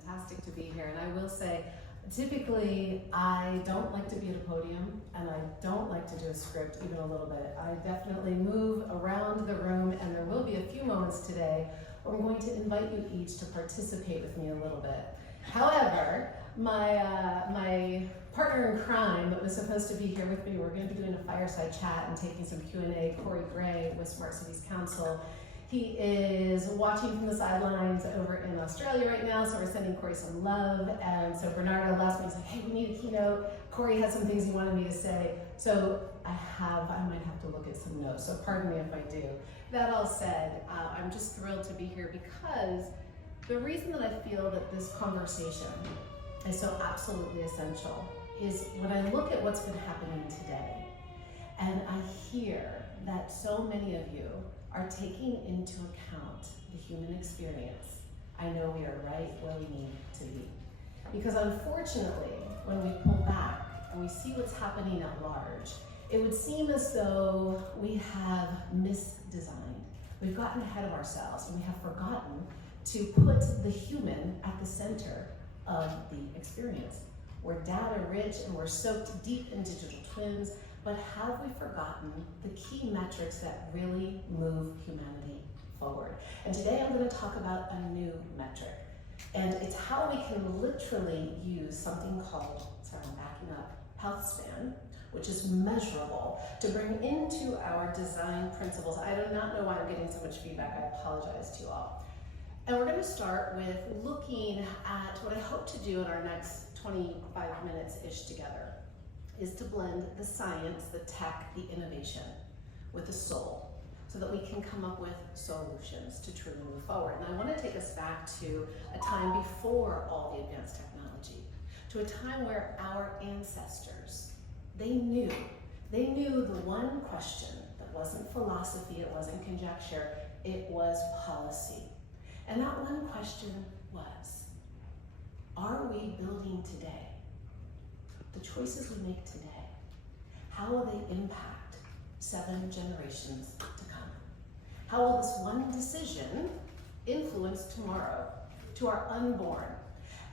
fantastic to be here. And I will say, typically, I don't like to be at a podium, and I don't like to do a script even a little bit. I definitely move around the room, and there will be a few moments today where I'm going to invite you each to participate with me a little bit. However, my partner in crime that was supposed to be here with me, we're going to be doing a fireside chat and taking some Q&A, Corey Gray with Smart Cities Council. He is watching from the sidelines over in Australia right now, so we're sending Corey some love. And so Bernardo last week was like, hey, we need a keynote. Corey had some things he wanted me to say. So I might have to look at some notes, so pardon me if I do. That all said, I'm just thrilled to be here because the reason that I feel that this conversation is so absolutely essential is when I look at what's been happening today, and I hear that so many of you are taking into account the human experience, I know we are right where we need to be. Because unfortunately, when we pull back and we see what's happening at large, it would seem as though we have misdesigned. We've gotten ahead of ourselves and we have forgotten to put the human at the center of the experience. We're data rich and we're soaked deep in digital twins, but have we forgotten the key metrics that really move humanity forward? And today I'm going to talk about a new metric. And it's how we can literally use something called, sorry, I'm backing up, Healthspan, which is measurable, to bring into our design principles. I do not know why I'm getting so much feedback. I apologize to you all. And we're going to start with looking at what I hope to do in our next 25 minutes-ish together, is to blend the science, the tech, the innovation with the soul, so that we can come up with solutions to truly move forward. And I want to take us back to a time before all the advanced technology, to a time where our ancestors, they knew the one question that wasn't philosophy, it wasn't conjecture, it was policy. And that one question was, are we building today? The choices we make today, how will they impact 7 generations to come? How will this one decision influence tomorrow to our unborn?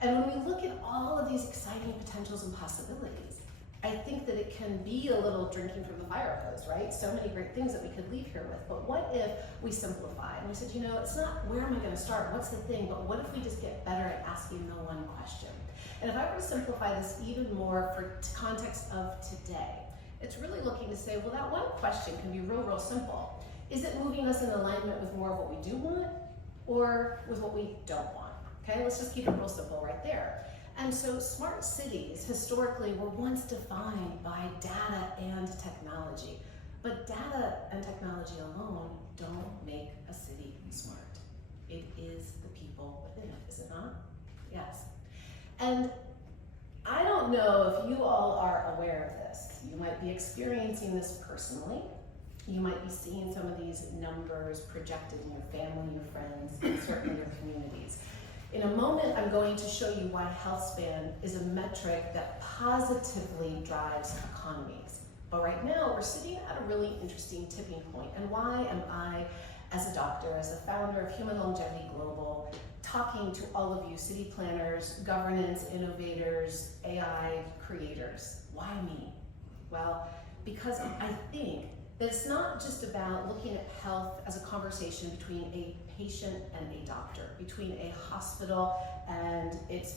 And when we look at all of these exciting potentials and possibilities, I think that it can be a little drinking from the fire hose, right? So many great things that we could leave here with. But what if we simplify? And we said, you know, it's not where am I going to start? What's the thing? But what if we just get better at asking the one question? And if I were to simplify this even more for context of today, it's really looking to say, well, that one question can be real simple. Is it moving us in alignment with more of what we do want or with what we don't want? Okay, let's just keep it real simple right there. And so smart cities historically were once defined by data and technology. But data and technology alone don't make a city smart. It is the people within it, is it not? Yes. And I don't know if you all are aware of this. You might be experiencing this personally. You might be seeing some of these numbers projected in your family, your friends, and certainly your communities. In a moment, I'm going to show you why Healthspan is a metric that positively drives economies. But right now, we're sitting at a really interesting tipping point. And why am I, as a doctor, as a founder of Human Longevity Global, talking to all of you city planners, governance innovators, AI creators? Why me? Well, because I think that it's not just about looking at health as a conversation between a patient and a doctor, between a hospital and its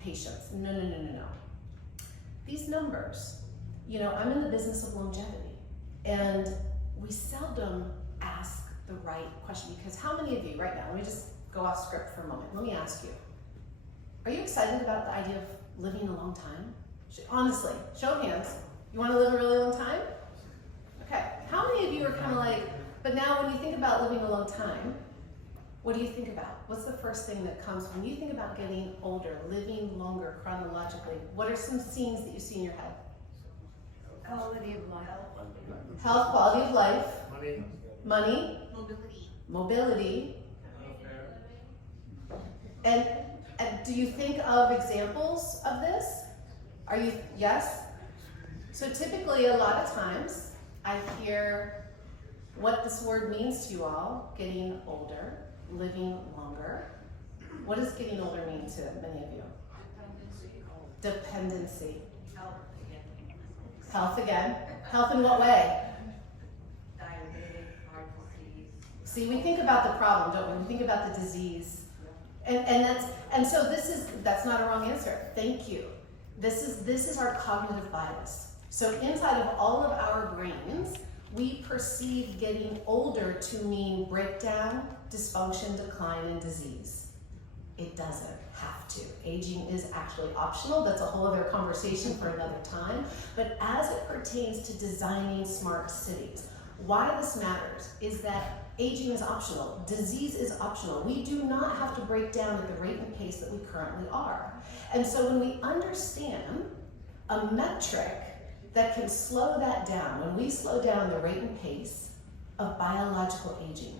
patients. No. These numbers, you know, I'm in the business of longevity, and we seldom ask the right question, because how many of you right now, let me just go off script for a moment. Let me ask you, are you excited about the idea of living a long time? Honestly, show of hands. You want to live a really long time? Okay, how many of you are kind of like, but now when you think about living a long time, what do you think about? What's the first thing that comes when you think about getting older, living longer chronologically? What are some scenes that you see in your head? Quality of life. Health, quality of life. Money. Mobility. And do you think of examples of this? Are you, yes? So typically a lot of times I hear what this word means to you all, getting older, living longer. What does getting older mean to many of you? Dependency. Health again. Health in what way? Diabetic, heart disease. See, we think about the problem, don't we? We think about the disease. And so that's not a wrong answer. Thank you. This is our cognitive bias. So inside of all of our brains, we perceive getting older to mean breakdown, dysfunction, decline, and disease. It doesn't have to. Aging is actually optional. That's a whole other conversation for another time. But as it pertains to designing smart cities, why this matters is that aging is optional. Disease is optional. We do not have to break down at the rate and pace that we currently are. And so when we understand a metric that can slow that down, when we slow down the rate and pace of biological aging,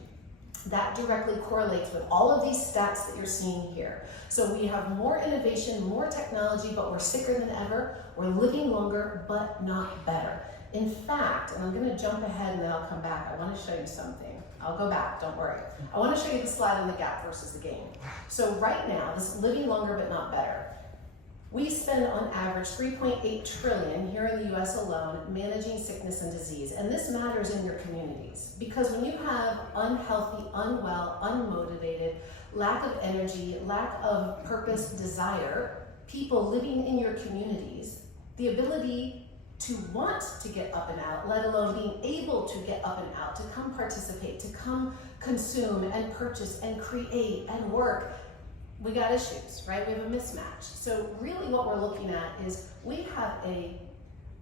that directly correlates with all of these stats that you're seeing here. So we have more innovation, more technology, but we're sicker than ever. We're living longer, but not better. In fact, and I'm going to jump ahead and then I'll come back. I want to show you something. I'll go back, don't worry. I want to show you the slide on the gap versus the gain. So right now, this living longer but not better, we spend on average 3.8 trillion here in the US alone managing sickness and disease. And this matters in your communities because when you have unhealthy, unwell, unmotivated, lack of energy, lack of purpose, desire, people living in your communities, the ability to want to get up and out, let alone being able to get up and out, to come participate, to come consume and purchase and create and work, we got issues, right? We have a mismatch. So really what we're looking at is we have a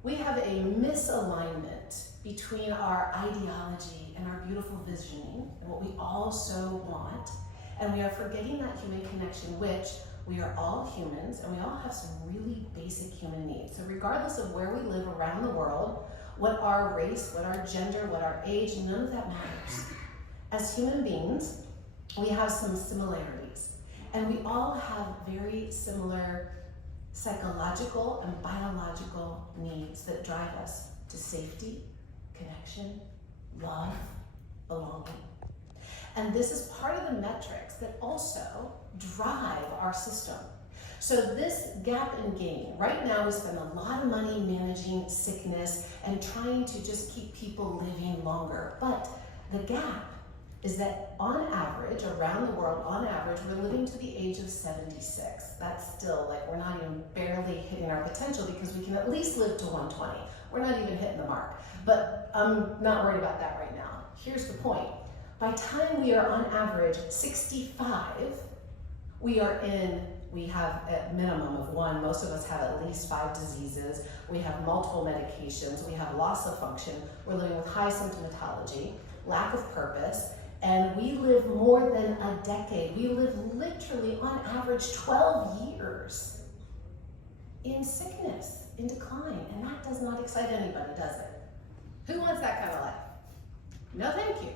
misalignment between our ideology and our beautiful visioning and what we all so want, and we are forgetting that human connection, which we are all humans and we all have some really basic human needs. So regardless of where we live around the world, what our race, what our gender, what our age, none of that matters. As human beings, we have some similarities. And we all have very similar psychological and biological needs that drive us to safety, connection, love, belonging. And this is part of the metrics that also drive our system. So this gap and gain, right now we spend a lot of money managing sickness and trying to just keep people living longer. But the gap is that on average, around the world, on average, we're living to the age of 76. That's still like, we're not even barely hitting our potential because we can at least live to 120. We're not even hitting the mark. But I'm not worried about that right now. Here's the point. By time we are on average 65, we have a minimum of one. Most of us have at least 5 diseases. We have multiple medications. We have loss of function. We're living with high symptomatology, lack of purpose, and we live more than a decade. We live literally on average 12 years in sickness, in decline, and that does not excite anybody, does it? Who wants that kind of life? No, thank you.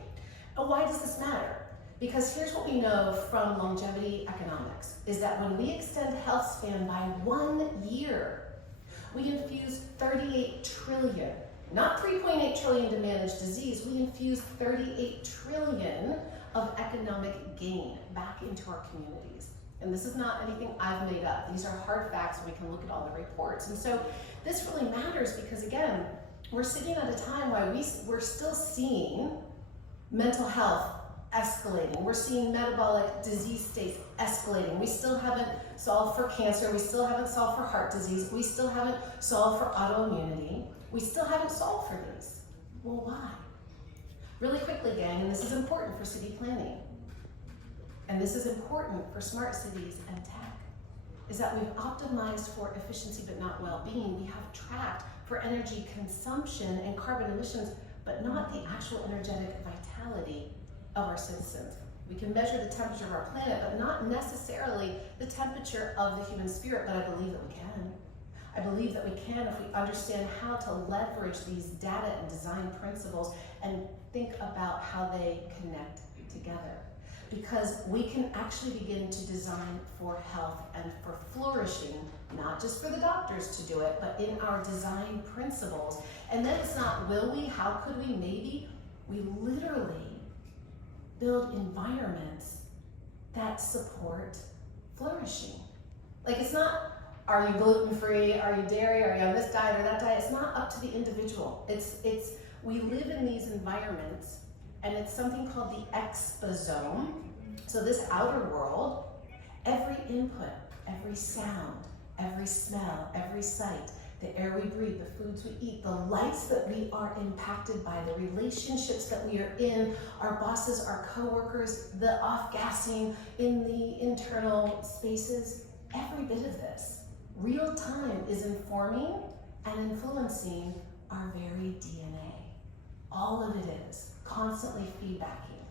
And why does this matter? Because here's what we know from longevity economics, is that when we extend health span by 1 year, we infuse 38 trillion, not 3.8 trillion to manage disease, we infuse 38 trillion of economic gain back into our communities. And this is not anything I've made up. These are hard facts, and we can look at all the reports. And so this really matters because, again, we're sitting at a time where we're still seeing mental health escalating. We're seeing metabolic disease states escalating. We still haven't solved for cancer. We still haven't solved for heart disease. We still haven't solved for autoimmunity. We still haven't solved for these. Well, why? Really quickly, gang, and this is important for city planning, and this is important for smart cities and tech, is that we've optimized for efficiency but not well-being. We have tracked for energy consumption and carbon emissions, but not the actual energetic vitality of our citizens. We can measure the temperature of our planet, but not necessarily the temperature of the human spirit, but I believe that we can. I believe that we can if we understand how to leverage these data and design principles and think about how they connect together. Because we can actually begin to design for health and for flourishing, not just for the doctors to do it, but in our design principles. And then it's not will we, how could we, maybe. We literally build environments that support flourishing. Like, it's not, are you gluten-free, are you dairy, are you on this diet or that diet? It's not up to the individual. We live in these environments, and it's something called the exposome. So this outer world, every input, every sound, every smell, every sight, the air we breathe, the foods we eat, the lights that we are impacted by, the relationships that we are in, our bosses, our coworkers, the off-gassing in the internal spaces, every bit of this, real time, is informing and influencing our very DNA. All of it is, constantly feedbacking.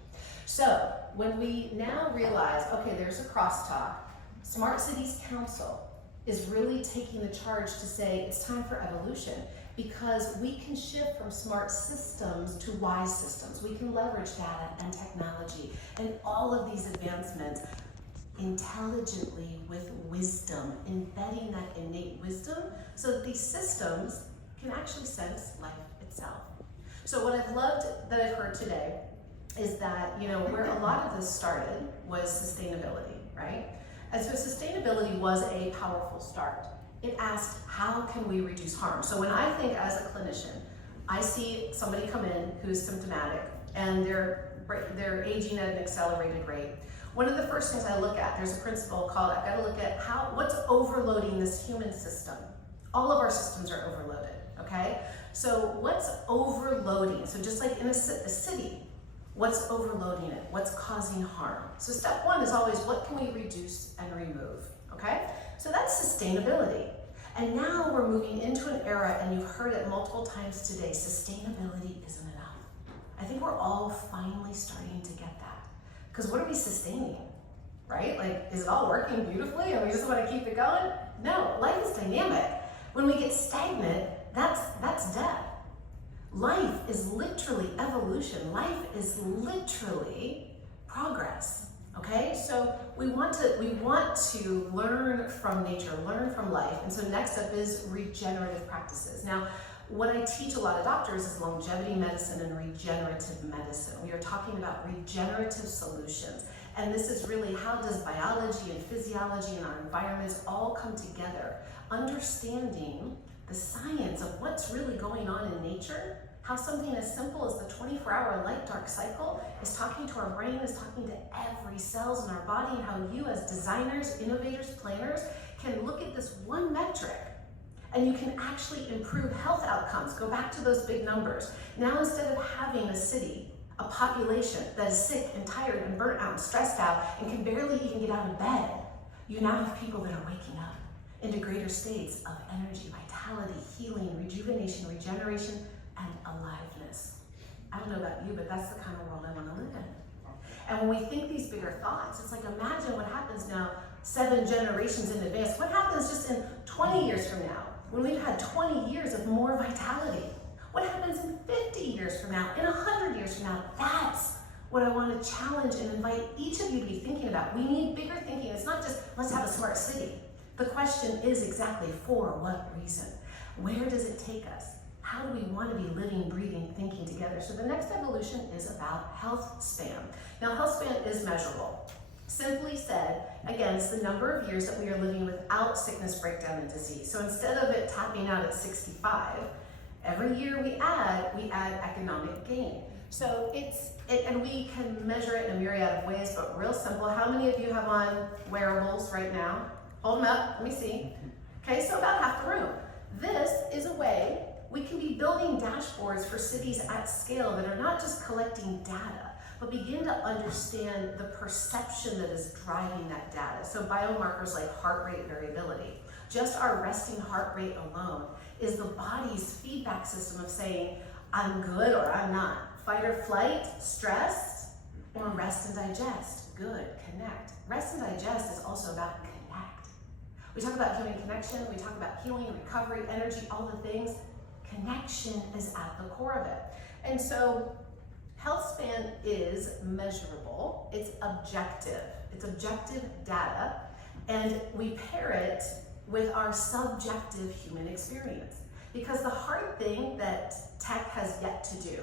So when we now realize, okay, there's a crosstalk, Smart Cities Council is really taking the charge to say it's time for evolution, because we can shift from smart systems to wise systems. We can leverage data and technology and all of these advancements intelligently with wisdom, embedding that innate wisdom so that these systems can actually sense life itself. So what I've loved that I've heard today is that, where a lot of this started was sustainability, right? And so sustainability was a powerful start. It asked, how can we reduce harm? So when I think as a clinician, I see somebody come in who's symptomatic and they're aging at an accelerated rate. One of the first things I look at, there's a principle called, I've got to look at what's overloading this human system. All of our systems are overloaded, okay? So what's overloading? So just like in a city, what's overloading it? What's causing harm? So step one is always, what can we reduce and remove, okay? So that's sustainability. And now we're moving into an era, and you've heard it multiple times today, sustainability isn't enough. I think we're all finally starting to get that. Because what are we sustaining, right? Like, is it all working beautifully and we just want to keep it going? No, life is dynamic. When we get stagnant, that's death. Life is literally evolution. Life is literally progress, okay? So we want to learn from nature, learn from life. And so next up is regenerative practices. Now, what I teach a lot of doctors is longevity medicine and regenerative medicine. We are talking about regenerative solutions. And this is really, how does biology and physiology and our environments all come together? Understanding the science of what's really going on in nature, how something as simple as the 24-hour light-dark cycle is talking to our brain, is talking to every cells in our body, and how you as designers, innovators, planners can look at this one metric and you can actually improve health outcomes. Go back to those big numbers. Now, instead of having a city, a population that is sick and tired and burnt out and stressed out and can barely even get out of bed, you now have people that are waking up into greater states of energy, vitality, healing, rejuvenation, regeneration, and aliveness. I don't know about you, but that's the kind of world I want to live in. And when we think these bigger thoughts, it's like, imagine what happens now 7 generations in advance. What happens just in 20 years from now, when we've had 20 years of more vitality? What happens in 50 years from now, in 100 years from now? That's what I want to challenge and invite each of you to be thinking about. We need bigger thinking. It's not just, let's have a smart city. The question is exactly, for what reason? Where does it take us? How do we want to be living, breathing, thinking together? So the next evolution is about Healthspan. Now, Healthspan is measurable. Simply said, again, it's the number of years that we are living without sickness, breakdown, and disease. So instead of it tapping out at 65, every year we add economic gain. So and we can measure it in a myriad of ways, but real simple. How many of you have on wearables right now? Hold them up, let me see. Okay, so about half the room. This is a way we can be building dashboards for cities at scale that are not just collecting data, but begin to understand the perception that is driving that data. So biomarkers like heart rate variability. Just our resting heart rate alone is the body's feedback system of saying, I'm good or I'm not. Fight or flight, stressed, or rest and digest. Good, connect. Rest and digest is also about connect. We talk about human connection, we talk about healing, recovery, energy, all the things. Connection is at the core of it. And so Healthspan is measurable, it's objective data, and we pair it with our subjective human experience. Because the hard thing that tech has yet to do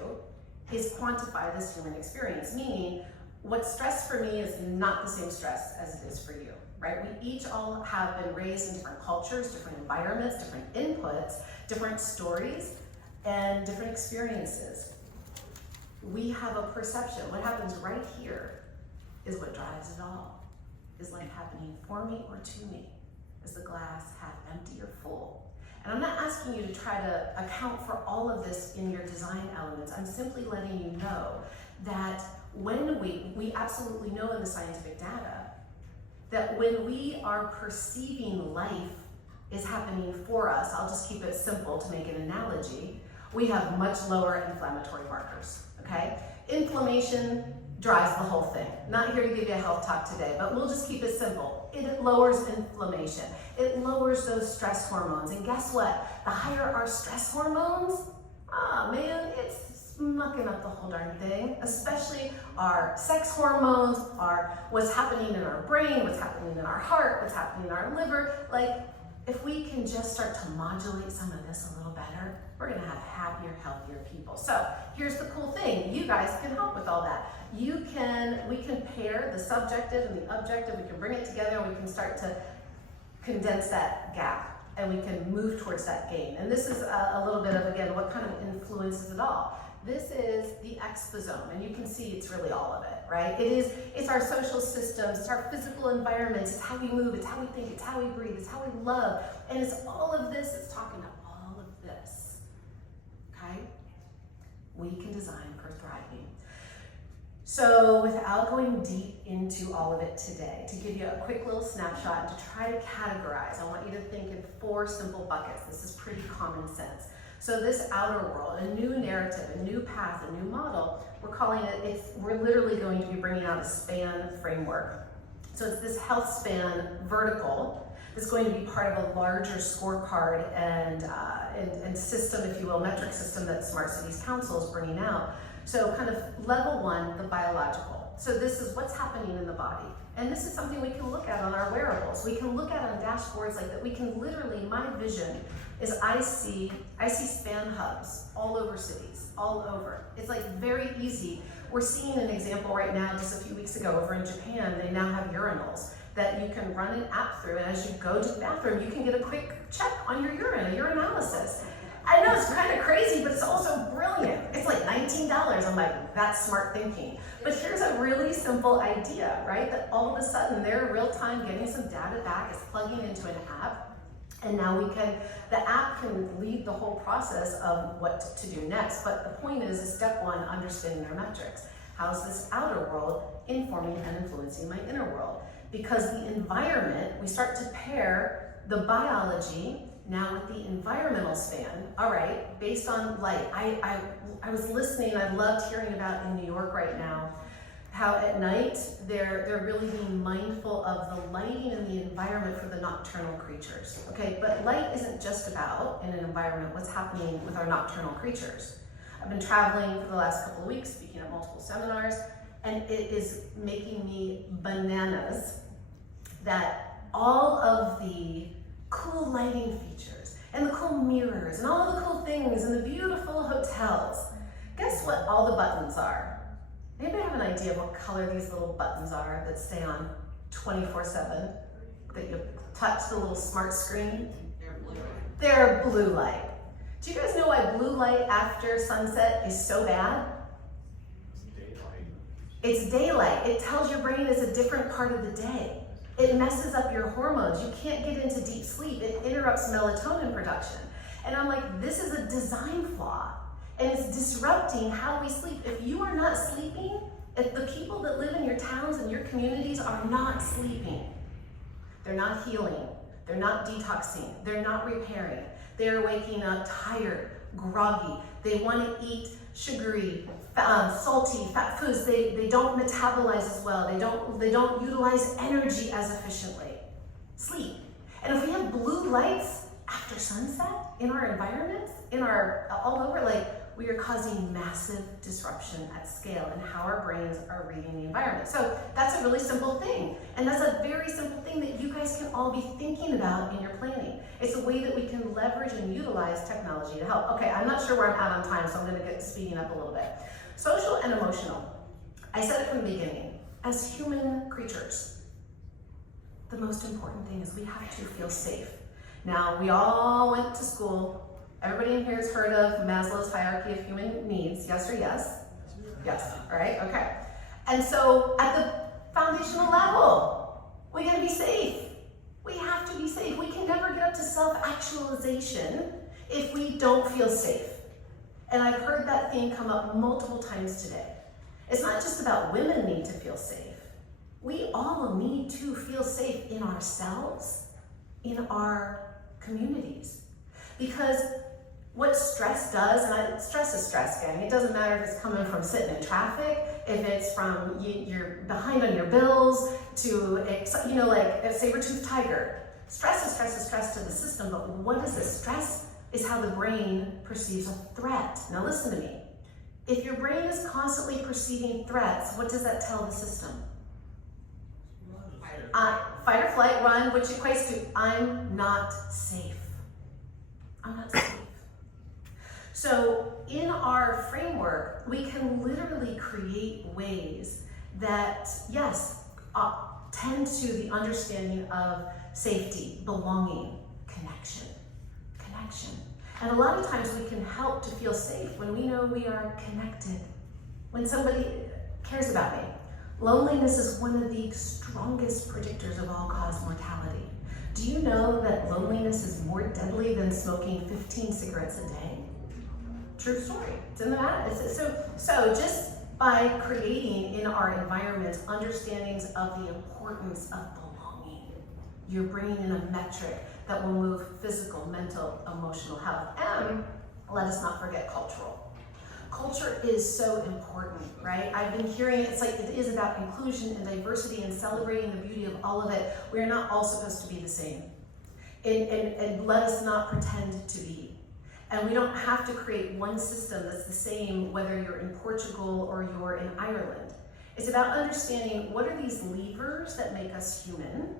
is quantify this human experience, meaning What's stress for me is not the same stress as it is for you, right? We each all have been raised in different cultures, different environments, different inputs, different stories, and different experiences. We have a perception. What happens right here is what drives it all. Is life happening for me or to me? Is the glass half empty or full? And I'm not asking you to try to account for all of this in your design elements. I'm simply letting you know that when we absolutely know in the scientific data that when we are perceiving life is happening for us, I'll just keep it simple to make an analogy, we have much lower inflammatory markers, okay? Inflammation drives the whole thing. Not here to give you a health talk today, but we'll just keep it simple. It lowers inflammation. It lowers those stress hormones. And guess what? The higher our stress hormones, man, it's mucking up the whole darn thing, especially our sex hormones, what's happening in our brain, what's happening in our heart, what's happening in our liver. Like, if we can just start to modulate some of this a little better, we're gonna have happier, healthier people. So here's the cool thing. You guys can help with all that. We can pair the subjective and the objective, we can bring it together and we can start to condense that gap and we can move towards that gain. And this is a little bit of, again, what kind of influences it all. This is the exposome, and you can see it's really all of it, right? It's our social systems, it's our physical environment, it's how we move, it's how we think, it's how we breathe, it's how we love, and it's all of this, it's talking about all of this, okay? We can design for thriving. So without going deep into all of it today, to give you a quick little snapshot and to try to categorize, I want you to think in 4 simple buckets. This is pretty common sense. So this outer world, a new narrative, a new path, a new model, we're calling it, we're literally going to be bringing out a SPAN framework. So it's this Healthspan vertical that's going to be part of a larger scorecard and system, if you will, metric system that Smart Cities Council is bringing out. So kind of level 1, the biological. So this is what's happening in the body. And this is something we can look at on our wearables. We can look at on dashboards like that. We can literally, my vision is I see SPAN hubs all over cities, all over. It's like very easy. We're seeing an example right now, just a few weeks ago over in Japan, they now have urinals that you can run an app through, and as you go to the bathroom, you can get a quick check on your urine, a urinalysis. I know it's kind of crazy, but it's also brilliant. It's like $19. I'm like, that's smart thinking. But here's a really simple idea, right? That all of a sudden they're in real time getting some data back, it's plugging into an app, and now the app can lead the whole process of what to do next. But the point is step 1, understanding our metrics. How's this outer world informing and influencing my inner world? Because the environment, we start to pair the biology now with the environmental span. All right, based on light. I was listening, I loved hearing about in New York right now, how at night they're really being mindful of the lighting and the environment for the nocturnal creatures. Okay, but light isn't just about, in an environment, what's happening with our nocturnal creatures. I've been traveling for the last couple of weeks, speaking at multiple seminars, and it is making me bananas that all of the cool lighting features and the cool mirrors and all the cool things and the beautiful hotels, guess what all the buttons are? Anybody have an idea of what color these little buttons are that stay on 24/7, that you touch the little smart screen? They're blue. They're blue light. Do you guys know why blue light after sunset is so bad? It's daylight. It tells your brain it's a different part of the day. It messes up your hormones. You can't get into deep sleep. It interrupts melatonin production. And I'm like, this is a design flaw. And it's disrupting how we sleep. If you are not sleeping, if the people that live in your towns and your communities are not sleeping, they're not healing, they're not detoxing, they're not repairing. They're waking up tired, groggy. They want to eat sugary, salty, fat foods. They don't metabolize as well. They don't utilize energy as efficiently. Sleep. And if we have blue lights after sunset in our environments, all over, like, we are causing massive disruption at scale in how our brains are reading the environment. So that's a really simple thing. And that's a very simple thing that you guys can all be thinking about in your planning. It's a way that we can leverage and utilize technology to help. Okay, I'm not sure where I'm at on time, so I'm gonna get speeding up a little bit. Social and emotional. I said it from the beginning. as human creatures, the most important thing is we have to feel safe. Now, we all went to school. Everybody in here has heard of Maslow's hierarchy of human needs, yes or yes? Yes, all right, okay. And so at the foundational level, we gotta be safe. We have to be safe. We can never get up to self-actualization if we don't feel safe. And I've heard that theme come up multiple times today. It's not just about women need to feel safe. We all need to feel safe in ourselves, in our communities. Because what stress does, and stress is stress, gang. It doesn't matter if it's coming from sitting in traffic, if it's from you're behind on your bills, to, you know, like a saber-toothed tiger. Stress is stress is stress to the system, but what is this? Stress is how the brain perceives a threat. Now listen to me. If your brain is constantly perceiving threats, what does that tell the system? Fight or flight, run, which equates to I'm not safe. I'm not safe. So in our framework, we can literally create ways that, yes, tend to the understanding of safety, belonging, connection. And a lot of times we can help to feel safe when we know we are connected, when somebody cares about me. Loneliness is one of the strongest predictors of all-cause mortality. Do you know that loneliness is more deadly than smoking 15 cigarettes a day? True story. It's in the matter. So just by creating in our environment understandings of the importance of belonging, you're bringing in a metric that will move physical, mental, emotional health. And let us not forget cultural. Culture is so important, right? I've been hearing it's like it is about inclusion and diversity and celebrating the beauty of all of it. We are not all supposed to be the same. And let us not pretend to be. And we don't have to create one system that's the same whether you're in Portugal or you're in Ireland. It's about understanding what are these levers that make us human,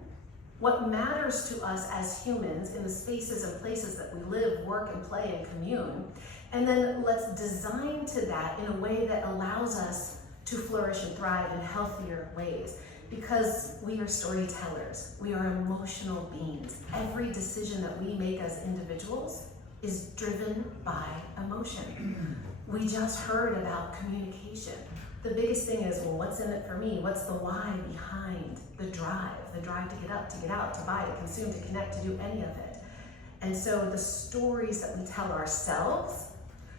what matters to us as humans in the spaces and places that we live, work, and play and commune. And then let's design to that in a way that allows us to flourish and thrive in healthier ways. Because we are storytellers, we are emotional beings. Every decision that we make as individuals is driven by emotion. We just heard about communication. The biggest thing is, well, what's in it for me? What's the why behind the drive to get up, to get out, to buy, to consume, to connect, to do any of it? And so the stories that we tell ourselves,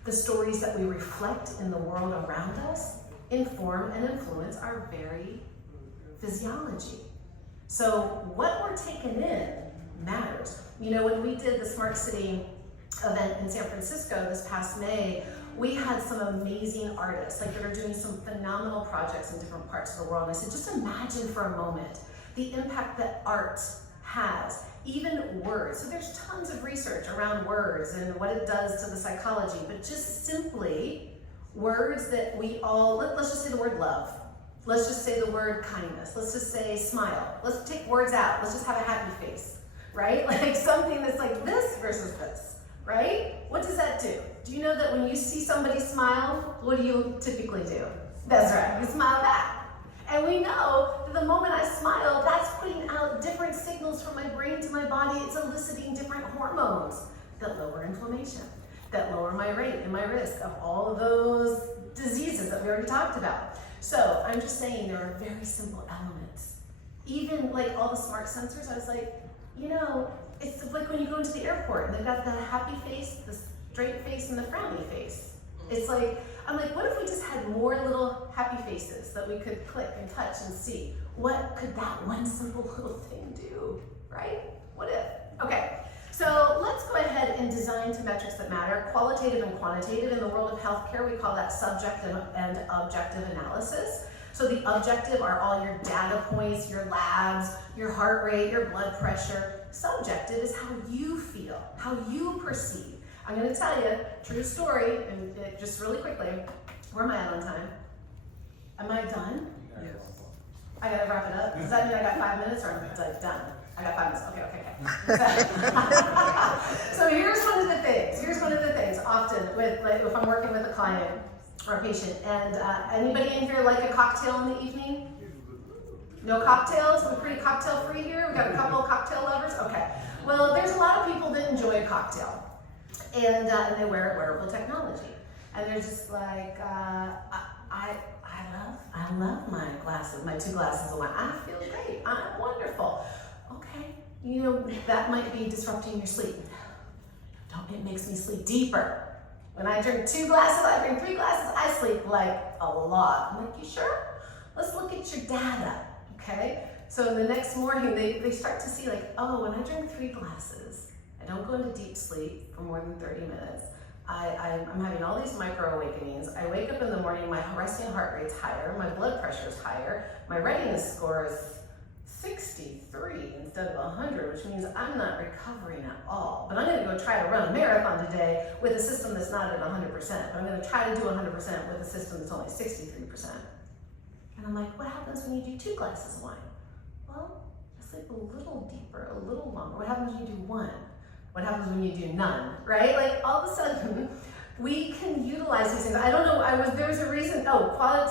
the stories that we reflect in the world around us, inform and influence our very physiology. So what we're taking in matters. You know, when we did the Smart City event in San Francisco this past May, we had some amazing artists, like that are doing some phenomenal projects in different parts of the world. And I said, just imagine for a moment the impact that art has, even words. So there's tons of research around words and what it does to the psychology, but just simply words that we all, let's just say the word love. Let's just say the word kindness. Let's just say smile. Let's take words out. Let's just have a happy face, right? Like something that's like this versus this, right? What does that do? Do you know that when you see somebody smile, what do you typically do? That's right, you smile back. And we know that the moment I smile, that's putting out different signals from my brain to my body. It's eliciting different hormones that lower inflammation, that lower my rate and my risk of all of those diseases that we already talked about. So I'm just saying there are very simple elements. Even like all the smart sensors, I was like, you know, it's like when you go into the airport and they've got the happy face, the straight face, and the frowny face. It's like, I'm like, what if we just had more little happy faces that we could click and touch and see? What could that one simple little thing do, right? What if? Okay, so let's go ahead and design to metrics that matter, qualitative and quantitative. In the world of healthcare, we call that subjective and objective analysis. So the objective are all your data points, your labs, your heart rate, your blood pressure. Subjective is how you feel, how you perceive. I'm going to tell you, true story, and just really quickly, where am I at on time? Am I done? Yes. I gotta wrap it up. Does that mean I got 5 minutes or I'm like done? I got 5 minutes. Okay. So here's one of the things. Often with, like, if I'm working with a client or a patient, and anybody in here like a cocktail in the evening? No cocktails? We're pretty cocktail free here? We got a couple of cocktail lovers? Okay. Well, there's a lot of people that enjoy a cocktail. And they wear wearable technology. And they're just like, I love my glasses, my 2 glasses of wine. I feel great. I'm wonderful. Okay. You know, that might be disrupting your sleep. It makes me sleep deeper. When I drink 2 glasses, I drink 3 glasses, I sleep like a lot. I'm like, you sure? Let's look at your data, okay? So the next morning, they start to see like, oh, when I drink 3 glasses, I don't go into deep sleep for more than 30 minutes. I'm having all these micro awakenings. I wake up in the morning, my resting heart rate's higher, my blood pressure is higher, my readiness score is 63 instead of 100, which means I'm not recovering at all. But I'm going to go try to run a marathon today with a system that's not at 100%. But I'm going to try to do 100% with a system that's only 63%. And I'm like, what happens when you do 2 glasses of wine? Well, I sleep a little deeper, a little longer. What happens when you do 1? What happens when you do none, right? Like all of a sudden, we can utilize these things. I don't know, there was a reason,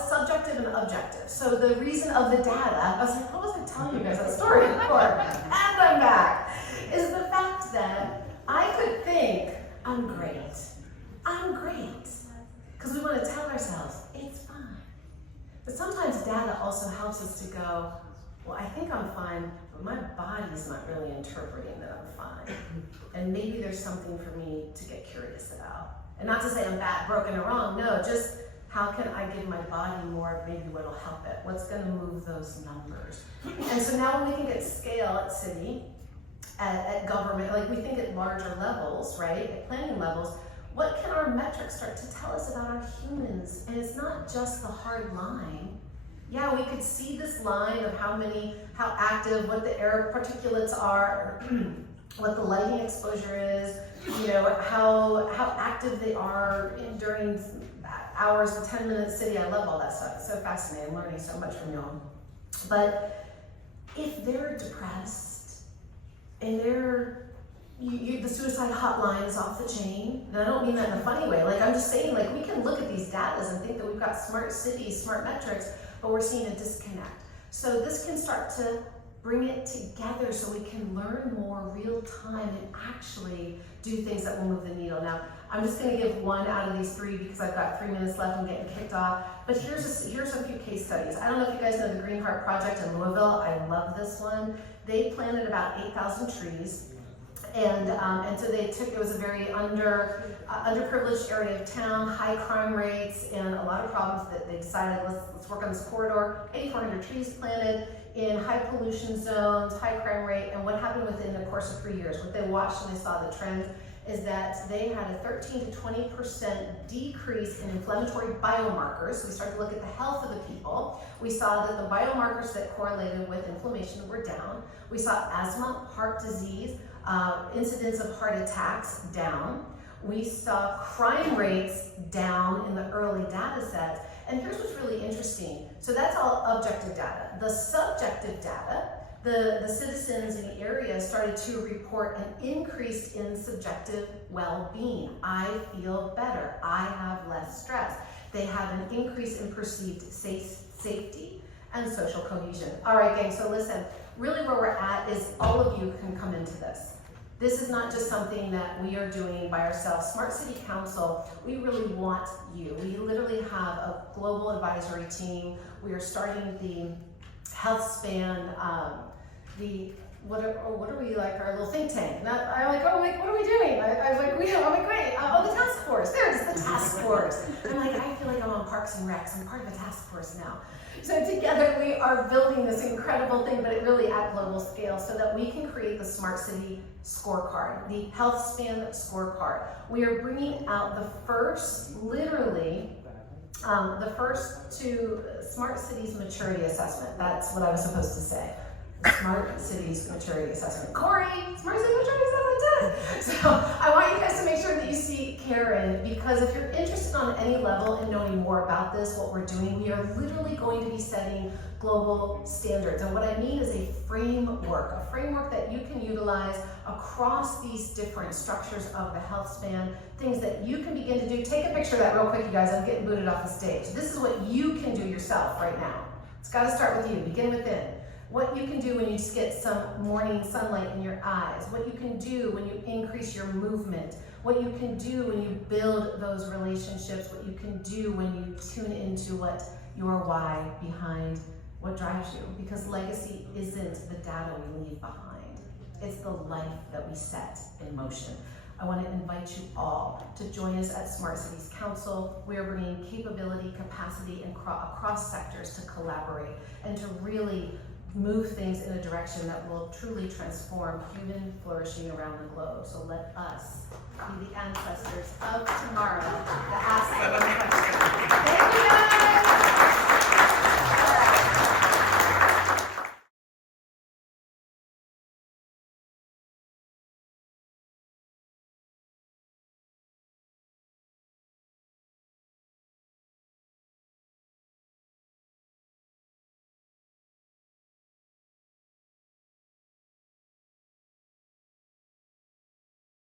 subjective and objective. So the reason of the data, I was like, what was I telling you guys that story for? And I'm back, is the fact that I could think, I'm great. Because we want to tell ourselves, it's fine. But sometimes data also helps us to go, well, I think I'm fine, but my body's not really interpreting that I'm fine. And maybe there's something for me to get curious about. And not to say I'm bad, broken, or wrong, no, just how can I give my body more, maybe what'll help it? What's gonna move those numbers? And so now when we think at scale, at city, at government, like we think at larger levels, right? At planning levels, what can our metrics start to tell us about our humans? And it's not just the hard line. Yeah, we could see this line of how active, what the air particulates are, what the lighting exposure is, you know, how active they are during hours, the 10-minute city. I love all that stuff. It's so fascinating. I'm learning so much from y'all. But if they're depressed and the suicide hotline is off the chain, and I don't mean that in a funny way. Like I'm just saying, like we can look at these data and think that we've got smart cities, smart metrics, but we're seeing a disconnect. So this can start to bring it together so we can learn more real time and actually do things that will move the needle. Now, I'm just gonna give 1 out of these 3 because I've got 3 minutes left and getting kicked off. But here's a few case studies. I don't know if you guys know the Green Heart Project in Louisville. I love this one. They planted about 8,000 trees. And so it was a very underprivileged area of town, high crime rates, and a lot of problems that they decided, let's work on this corridor. 8,400 trees planted in high pollution zones, high crime rate, and what happened within the course of 3 years, what they watched and they saw the trend is that they had a 13 to 20% decrease in inflammatory biomarkers. So we started to look at the health of the people. We saw that the biomarkers that correlated with inflammation were down. We saw asthma, heart disease, incidence of heart attacks down. We saw crime rates down in the early data sets. And here's what's really interesting. So that's all objective data. The subjective data, the citizens in the area started to report an increase in subjective well-being. I feel better. I have less stress. They have an increase in perceived safety and social cohesion. All right, gang, so listen, really where we're at is all of you can come into this. This is not just something that we are doing by ourselves. Smart City Council, we really want you. We literally have a global advisory team. We are starting the Healthspan, what are we like, our little think tank. I'm like, what are we doing? I'm like, great. Oh, the task force. There it is, the task force. I'm like, I feel like I'm on Parks and Recs. I'm part of the task force now. So together we are building this incredible thing, but it really at global scale so that we can create the Smart City scorecard, the Healthspan scorecard. We are bringing out the first to Smart Cities maturity assessment. That's what I was supposed to say. Smart Cities maturity assessment. Corey, Smart City maturity assessment. So I want you guys to make sure that you see Karen, because if you're interested on any level in knowing more about this, what we're doing, we are literally going to be setting global standards. And what I mean is a framework that you can utilize across these different structures of the Healthspan, things that you can begin to do. Take a picture of that real quick, you guys. I'm getting booted off the stage. This is what you can do yourself right now. It's got to start with you. Begin within. what you can do when you just get some morning sunlight in your eyes, what you can do when you increase your movement, what you can do when you build those relationships, what you can do when you tune into what your why behind what drives you. Because legacy isn't the data we leave behind, it's the life that we set in motion. I want to invite you all to join us at Smart Cities Council. We are bringing capability, capacity, and across sectors to collaborate and to really move things in a direction that will truly transform human flourishing around the globe. So let us be the ancestors of tomorrow that ask the questions. Thank you guys.